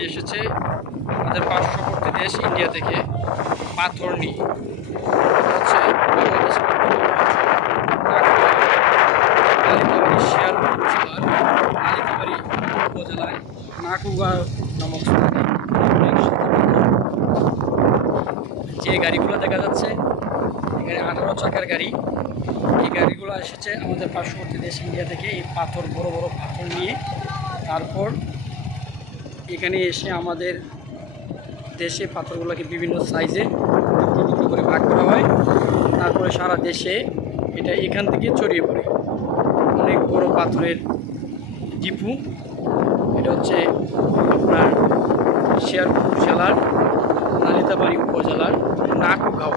গাড়িটি এসেছে আমাদের পার্শ্ববর্তী দেশ ইন্ডিয়া থেকে পাথর নিয়ে। হচ্ছে বাংলাদেশ কালিকাবাড়ি শেরপুর জেলার কালিকাবাড়ি উপজেলায় নাকুগাঁও নামক স্থানে যে গাড়িগুলো দেখা যাচ্ছে এখানে 18 চাকার গাড়ি। এই গাড়িগুলো এসেছে আমাদের পার্শ্ববর্তী দেশ ইন্ডিয়া থেকে এই পাথর বড় বড় পাথর নিয়ে। তারপর এখানে এসে আমাদের দেশে পাথরগুলোকে বিভিন্ন সাইজে টুকরো টুকরো করে ভাগ করা হয়। তারপরে সারা দেশে এটা এখান থেকে ছড়িয়ে পড়ে। অনেক বড় পাথরের ডিপু। এটা হচ্ছে আপনার শেরপুর জেলার নালিতাবাড়ি উপজেলার নাকুগাঁও